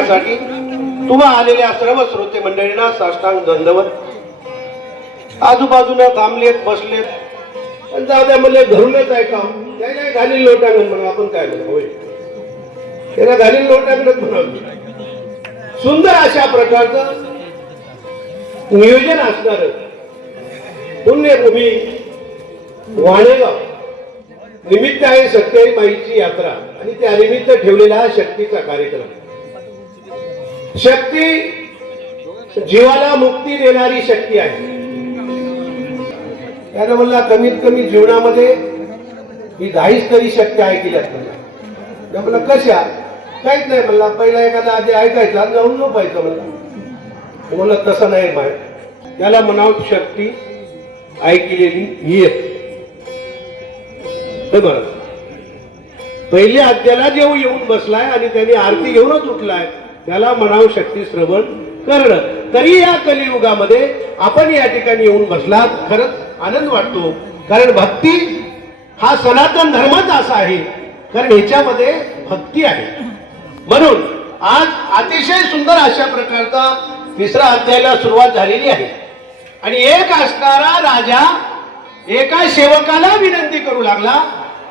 त्यासाठी तुम्हा आलेल्या सर्व श्रोते मंडळींना साष्टांग दंडवत आजूबाजूला थांबलेत बसलेत. पण जाऊ द्या म्हणले घरूनच ऐका काय नाही घालील लोटांगण म्हणून आपण काय म्हणू? होय. त्याला घालील लोटांगणच म्हणावं सुंदर अशा प्रकारचं नियोजन असणार पुण्यभूमी वाणेगाव. निमित्त आहे सत्याई माईची यात्रा आणि त्या निमित्त ठेवलेला हा शक्तीचा कार्यक्रम. शक्ती जीवाला मुक्ती देणारी शक्ती आहे. त्यानं म्हणला कमीत कमी जीवनामध्ये ही दहाच तरी शक्ती ऐकल्यात म्हणला म्हणलं कशा? काहीच नाही म्हणला. पहिला एखादा आधी ऐकायचा जाऊन झोपायचं म्हणला. मी म्हणलं तसं नाही माय त्याला म्हणावं शक्ती ऐकलेली येत हे बरं पहिल्या अध्याला जेव्हा येऊन बसलाय आणि त्याने आरती घेऊनच उठलाय. त्याला म्हणाव शक्ती श्रवण करणं. तरी या कलियुगामध्ये आपण या ठिकाणी येऊन बसलात. खरंच आनंद वाटतो. कारण भक्ती हा सनातन धर्मच असा आहे. कारण ह्याच्यामध्ये भक्ती आहे. म्हणून आज अतिशय सुंदर अशा प्रकारचा तिसरा अध्यायाला सुरुवात झालेली आहे. आणि एक असणारा राजा एका सेवकाला विनंती करू लागला.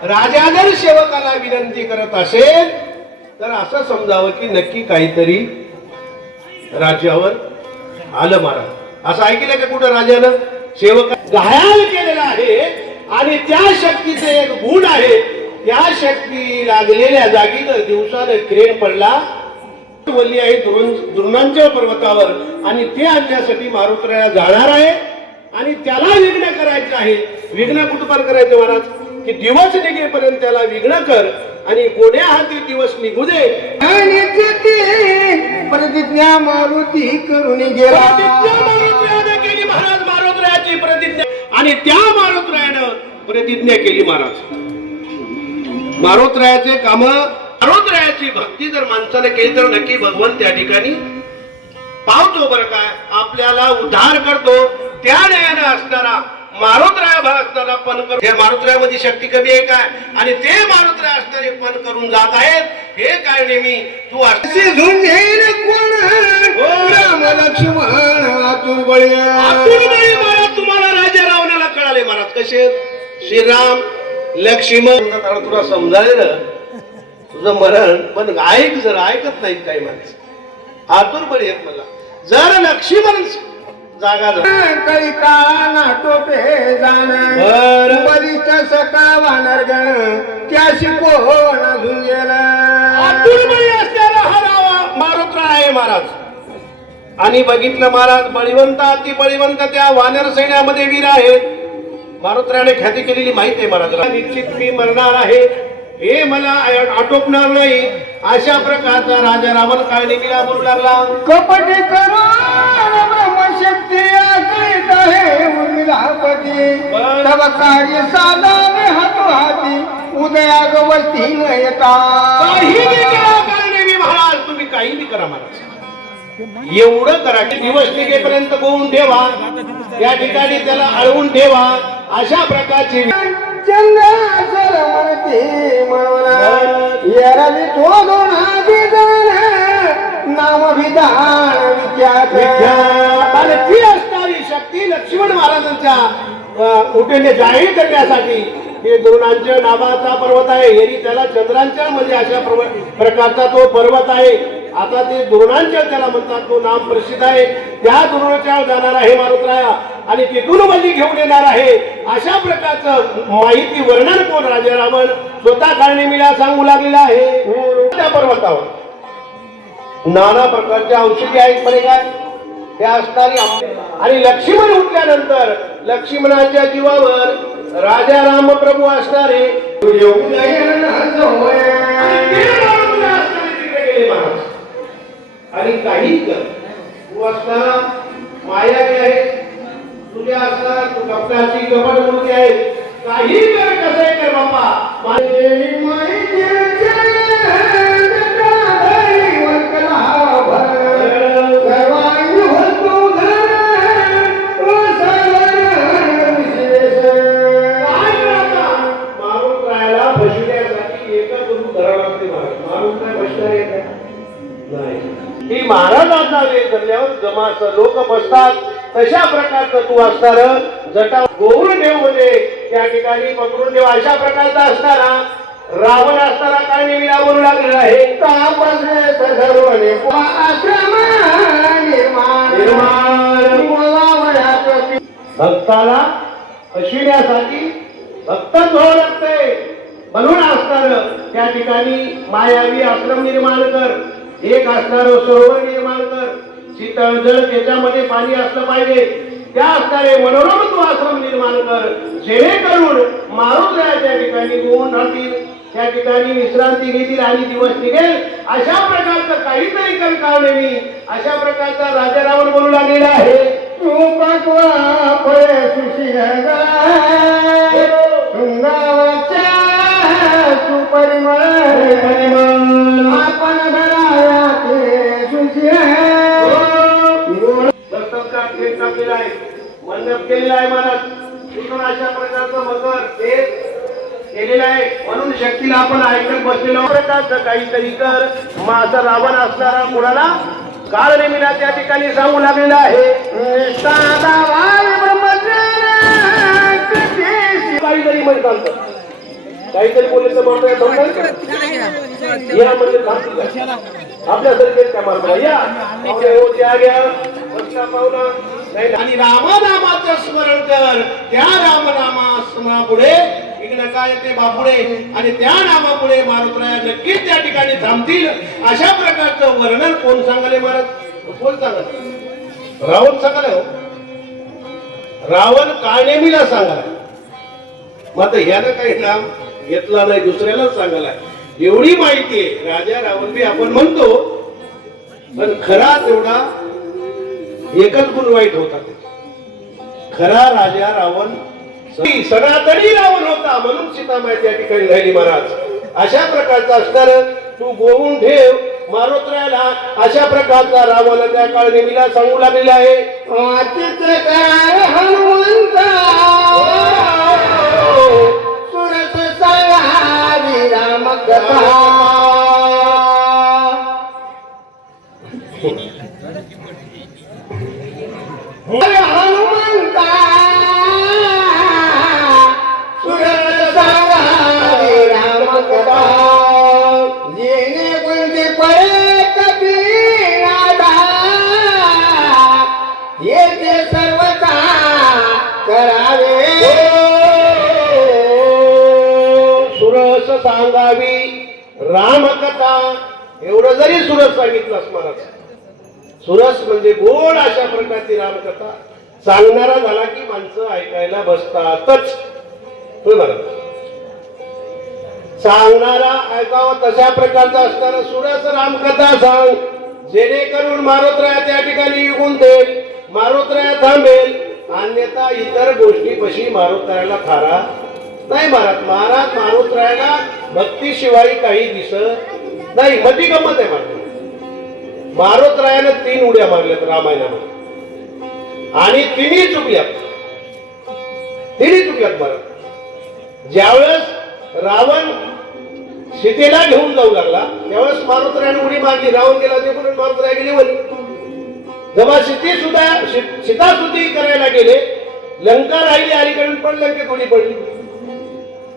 राजा जर सेवकाला विनंती करत असेल तर असं समजावं की नक्की काहीतरी राज्यावर आलं मारा. असं ऐकलं का कुठं राजानं? सेवक घायाल केलेला आहे आणि त्या शक्तीचे एक गुण आहे. त्या शक्ती लागलेल्या जागी जर दिवसानं क्रेन पडला. वल्ली आहे द्रोण द्रोणांच्या पर्वतावर आणि ते आणण्यासाठी मारुत्राया जाणार आहे आणि त्याला विघ्न करायचं आहे. विघ्न कुठपार करायचं महाराज? की दिवस निघेपर्यंत त्याला विघ्न कर. आणि कोण्या हाती दिवस निघू दे प्रतिज्ञा मारुती करून गेला. केली महाराज मारुत्रायाची प्रतिज्ञा. आणि त्या मारुत्रायानं प्रतिज्ञा केली महाराज. मारुत्रायाचे काम मारुत्रायाची भक्ती जर माणसाने केली तर नक्की भगवान त्या ठिकाणी पावतो बरं काय. आपल्याला उद्धार करतो. त्या नयानं असणारा मारुत्राया असताना पण कर. हे मारुत्रायामध्ये शक्ती कमी आहे काय? आणि ते मारुत्राय असणारे पण करून जात आहेत. हे काय नेहमी तू असते सिंधुंदेर कोण? राम लक्ष्मण आतुर बळी. महाराज तुम्हाला राजा रावणाला कळाले महाराज कसे श्रीराम लक्ष्मण. तुला समजायला तुझं मरण पण ऐक जर ऐकत नाहीत काही माणसं. आतुर बळी आहेत मला. जर लक्ष्मण जागा कळी टोपे जाण. बरं. बलिष्ठ सका वानर गण त्याशी कोण अजून गेला आतुरमयी असलेला हा रावा मारुत्रा आहे महाराज. आणि बघितलं महाराज बळीवंत अति बळीवंत त्या वानर सैन्यामध्ये वीर आहेत मारुत्राने ख्याती केलेली माहिती आहे महाराज. निश्चित मी मरणार आहे. हे मला आटोपणार नाही. अशा प्रकारचा राजा रावण नेहमीला बोलू लागला? कपटी करून तव कार्य साधावे हातो हाती उदयाग वस्ती न येता काही करा कारणे महाराज तुम्ही काही बी करा महाराज. एवढं करा की दिवस निघेपर्यंत गोवून ठेवा. या ठिकाणी त्याला अळवून ठेवा. अशा प्रकारची चंद्राचल म्हणते आणि ती असणारी शक्ती लक्ष्मण महाराजांच्या उठेने जाहीर करण्यासाठी हे द्रोणांच्या नावाचा पर्वत आहे. एरी त्याला चंद्रांच्या म्हणजे अशा प्रकारचा तो पर्वत आहे. आता ते द्रोणांच्या त्याला म्हणतात तो नाम प्रसिद्ध आहे. त्या द्रोणाच्या जाणार आहे मारुतराया आणि तिथून बली घेऊन येणार आहे. अशा प्रकारचं माहिती वर्णन कोण राजा रावण स्वतः कारणेमीला सांगू लागलेला आहे. त्या पर्वतावर. नाना प्रकारच्या औषधी आहेत बरे काय त्या असणारी आणि लक्ष्मण उठल्यानंतर लक्ष्मणाच्या जीवावर राजा रामप्रभू असणारे आणि असणारे आणि काही कर तू असणारा मायावी आहे. तुझ्या असणार तू कपड्याची मूर्ती आहे. काही तशा प्रकारचं तू असणार? जटा गोवून ठेव म्हणजे त्या ठिकाणी पकडून ठेव. अशा प्रकारचा असणारा रावण असताना काय नेहमी बोलू लागलेला आहे? तापसे सर्वने आश्रम निर्माण निर्माण. भक्ताला अशिण्यासाठी भक्त धोळ लागते. म्हणून असणार त्या ठिकाणी मायावी आश्रम निर्माण कर. एक असणार सरोवर निर्माण कर. शीतळ जल त्याच्यामध्ये पाणी असलं पाहिजे. त्या असणारे मनोरम तू आश्रम निर्माण कर. जेणेकरून मारुद्राच्या ठिकाणी गुण राहतील त्या ठिकाणी विश्रांती घेतील आणि दिवस निघेल. अशा प्रकारचं काहीतरी कर कावणे मी. अशा प्रकारचा राजा रावण बोलू लागलेला आहे. रूपत्वा फळे सुशील सुपरिमळ. आपण घराया ते सुशील थेट टाकलेला आहे. मंडप केलेला आहे महाराज. तिथून अशा प्रकारचं मकर ते केलेलं आहे. म्हणून शक्तीला आपण ऐकत बसलेलो. प्रकारचं काहीतरी कर. असा रावण असणारा कुणाला काळ नेमीला त्या ठिकाणी सांगू लागलेला आहे. काहीतरी चालतं काहीतरी तर म्हणतोय या म्हणजे? आपल्यासारखेच का मारतो या. हो त्या घ्या. बसला आणि रामनामाचं स्मरण कर. त्या रामनामा स्मरणापुढे इकडे काय ते बापुडे. आणि त्या नामापुढे मारुतराया नक्कीच त्या ठिकाणी थांबतील. अशा प्रकारचं वर्णन कोण सांगाले महाराज? कोण सांगाल? रावण सांगाल हो. रावण काळनेमीला सांगाल? मग आता ह्यानं काही नाम घेतला नाही दुसऱ्यालाच सांगायला एवढी माहिती आहे. राजा रावण बी आपण म्हणतो पण खरा तेवढा एकच गुण वाईट होता ते. खरा राजा रावण सनातनी रावण होता म्हणून सीतामाई त्या ठिकाणी राहिली महाराज. अशा प्रकारचा असणार तू गोवून ठेव मारोत्राला अशा प्रकारचा रावण त्या काळ नेमीला सांगू लागलेला आहे. हनुमंता. सुरत सहारी राम कथा. हनुमंता जरी सुरस सांगितलं महाराज सुरस म्हणजे गोड अशा प्रकारची रामकथा. सांगणारा झाला की माणसं ऐकायला बसतातच. होय महाराज सांगणारा ऐकावं तशा प्रकारचा असणारा सुरस रामकथा सांग. जेणेकरून मारुतराया त्या ठिकाणी निघून देईल मारुतराया थांबेल. अन्यथा इतर गोष्टी पशी मारुतरायाला थारा नाही महाराज महाराज मारुतरायाला भक्तीशिवाय काही दिसत नाही मधी गंमत आहे महाराज मारुतरायानं तीन उड्या मारल्यात रामायणामध्ये. आणि तिन्ही चुकल्यात. तिन्ही चुकल्यात मला ज्यावेळेस रावण सीतेला घेऊन जाऊ लागला त्यावेळेस मारुतरायाने उडी मारली. रावण गेला ते म्हणून मारुतराय गेली वरी. जेव्हा सीते सुद्धा सीता सुद्धी करायला गेले लंका राहिली अलीकडून पण लंकेत उडी पडली.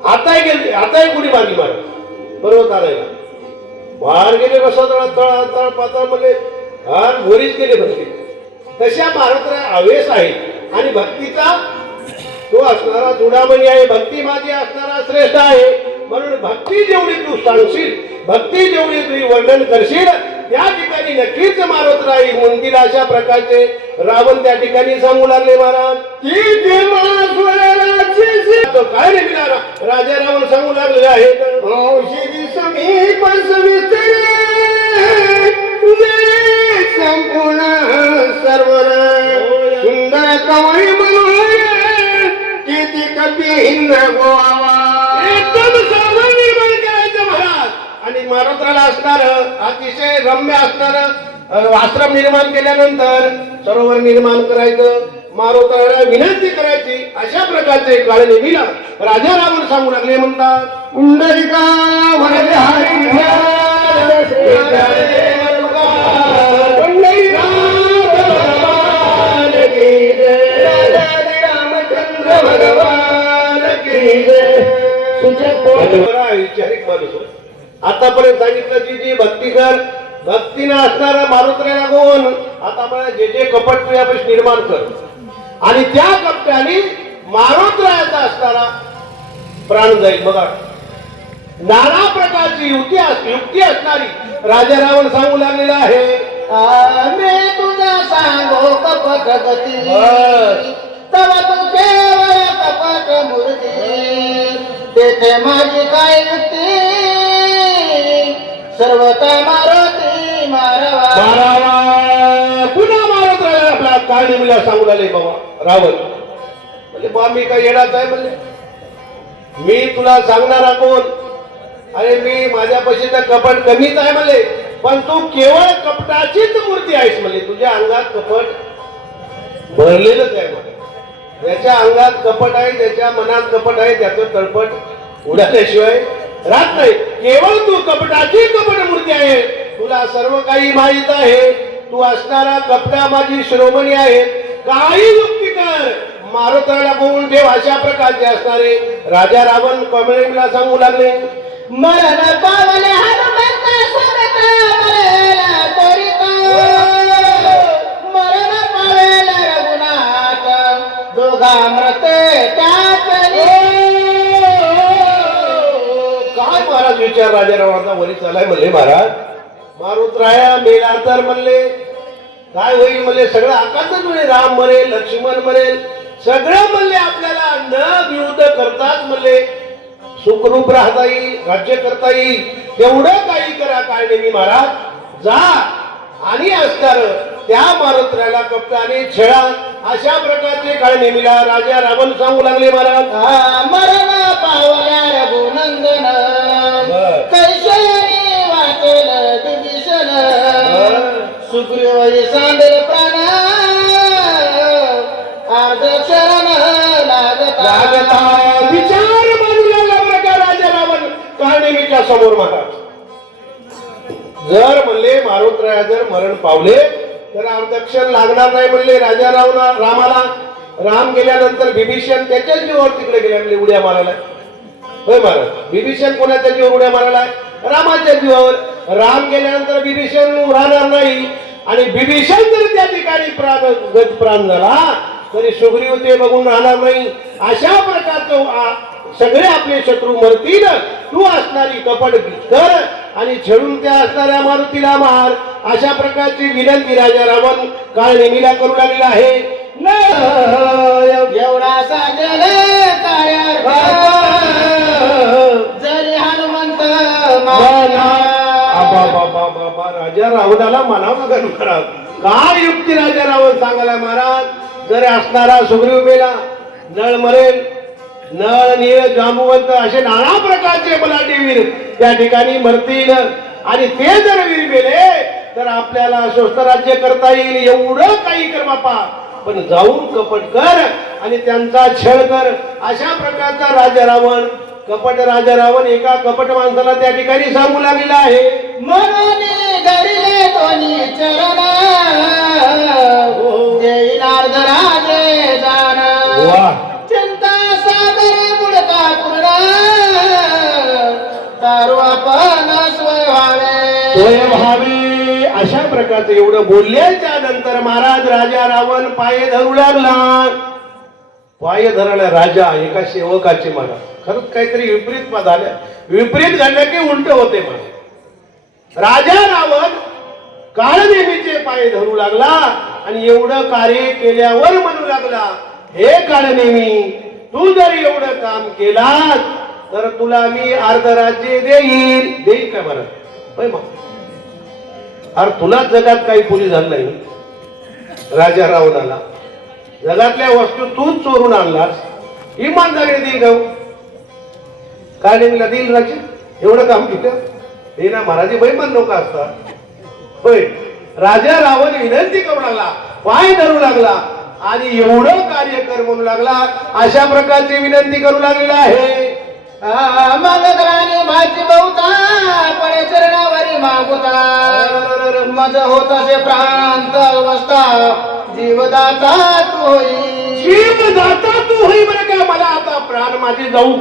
आताही गेली आताही उडी मारली महाराज पर्वत बाहेर गेले रसा तळा तळा तळ पातळ म्हणले हार वरीच गेले भक्ती तशा महाराष्ट्र आवेश आहे. आणि भक्तीचा तो असणारा चुडामणी आहे. भक्ती माझी असणारा श्रेष्ठ आहे. म्हणून भक्ती जेवढी तू सांगशील भक्ती जेवढी तू वर्णन करशील त्या ठिकाणी नक्कीच मारत राहील म्हणतील अशा प्रकारचे रावण त्या ठिकाणी सांगू लागले महाराज. की काय? राजा रावण सांगू लागलेले आहेत औषधी समीप सविस्तरे संपूर्ण सर्वर सुंदर कवळी मनोहर किती कपी हिंद गोवा एकदम सर्व निर्माण करायचं महाराज आणि महाराष्ट्राला असणार अतिशय रम्य असणार आश्रम निर्माण केल्यानंतर सरोवर निर्माण करायचं. मारुताला विनंती करायची अशा प्रकारचे काळ नेमीला राजा रावण सांगू लागले म्हणतात पुंडलिका आतापर्यंत सांगितलं जी जी भक्ती कर भक्तीनं असणारा मारुतऱ्याला कोण? आता आपण जे जे कपट निर्माण कर. आणि त्या कपट्याने मारुत्रायाचा असणारा प्राण जाईल. बघा. नाना प्रकारची युक्ती अस- युक्ती असणारी राजा रावण सांगू लागलेला आहे. मी तुझा सांगो कपट गती. बस. तव तू केवळ कपट मूर्ती. तेथे माझी काय युक्ती? सर्वता मारुती मारवा. मारावा. पुन्हा मारत राहिला आपला काय नेमला सांगू लागले बाबा रावण म्हणजे बा मी काय येणार आहे म्हणले. मी तुला सांगणारा कोण? अरे मी माझ्यापाशी तर कपट कमीच आहे म्हणले. पण तू केवळ कपटाचीच मूर्ती आहेस म्हणले. तुझ्या अंगात कपट भरलेलंच आहे म्हणे ज्याच्या अंगात कपट आहे ज्याच्या मनात कपट आहे त्याचं तळपट उडाल्याशिवाय राहत नाही. केवळ तू कपटाची कपट मूर्ती आहे. तुला सर्व काही माहीत आहे. तू असणारा कपटा माझी श्रोमणी आहे. काही युक्ती बोलून देव अशा प्रकारचे असणारे. राजा रावण कॉमेडीला सांगू लागले मरण पावले हनुमंत सुरत मरेला त्वरित मरण रघुनाथ दोघा काय महाराज विचार राजा रावणाचा वरी चालाय म्हणले महाराज? मारुतराया मेला तर म्हणले काय होईल म्हणले सगळं आकाशच म्हणे राम मरेल लक्ष्मण मरेल सगळं म्हणले आपल्याला न विरुद्ध करताच म्हणले. सुखरूप राहता येईल राज्य करता येईल. तेवढं काही करा काय नेहमी महाराज. जा आणि असणार त्या मारुत्राला कप्ताने छळा. अशा प्रकारचे काय नेहमीला राजा रावण सांगू लागले महाराज. मरण पावल्या रघुनंदन. कैशोरी वाचेल. सुग्रीवरी सांडेल लागता विचार मानू लागला बरं का राजा रावण काळनेमीच्या समोर महाराज जर म्हणले मारुतराया जर मरण पावले तर आमदक्षण लागणार नाही म्हणले राजा रावला रामाला. राम गेल्यानंतर बिभीषण त्याच्याच जीवावर तिकडे गेले म्हणले उड्या मारायला. होय महाराज बिभीषण कोणाच्या जीवावर उड्या मारायला? रामाच्या जीवावर. राम गेल्यानंतर बिभीषण राहणार नाही. आणि बिभीषण जर त्या ठिकाणी प्राण गत प्राण झाला तरी सुग्रीव ते बघून राहणार नाही. अशा प्रकारचं आ- सगळे आपले शत्रू मरतील. तू असणारी कपट कर आणि छेडून त्या असणाऱ्या मारुतीला मार. अशा प्रकारची विनंती राजा रावण काळ नेमीला करू लागलेला आहे. एवढा राजा रावणाला म्हणावं लागेल महाराज काय युक्ती राजा रावण सांगायला महाराज? जर असणारा सुग्रीव मेला नळ मरेल नळ नीळ जांबुवंत असे नाना प्रकारचे बलाटी वीर त्या ठिकाणी मरतील. आणि ते जर वीर मेले तर आपल्याला स्वस्थ राज्य करता येईल. एवढं काही कर बापा. पण जाऊन कपट कर आणि त्यांचा छळ कर. अशा प्रकारचा राजा रावण कपट राजा रावण एका कपट माणसाला त्या ठिकाणी सांगू लागलेला आहे. म्हणून धरले दोन्ही प्रकारचं एवढं बोलल्याच्या नंतर महाराज राजा रावण पाय धरू लागला. पाय धरायला राजा एका सेवकाचे मला खरंच काहीतरी विपरीत झाल्या विपरीत घडलं की उलट होते महाराज राजा रावण काळ नेहमीचे पाय धरू लागला आणि एवढं कार्य केल्यावर म्हणू लागला हे काळ नेहमी तू जर एवढं काम केलास तर तुला मी अर्ध राज्य देईल देईल का बरं? होय अरे तुला जगात काही पुरी झालं नाही. राजा रावणाला जगातल्या वस्तू तूच चोरून आणलास. इमानदारी देईल गाव काय नेमला देईल राजे. एवढं काम केलं हे ना महाराजी बैमान लोक असतात. होय. राजा रावण विनंती करू लागला. पाय धरू लागला. आणि एवढं कार्य कर म्हणू लागला. अशा प्रकारची विनंती करू लागलेला आहे. मग ग्राणी भाजी बहुता पण चरणावरी मागुता. मज होत असे प्रांत अवस्था जीवदाता तू होई. जीवदाता तू होई बरं का? मला आता प्राण माझे जाऊ.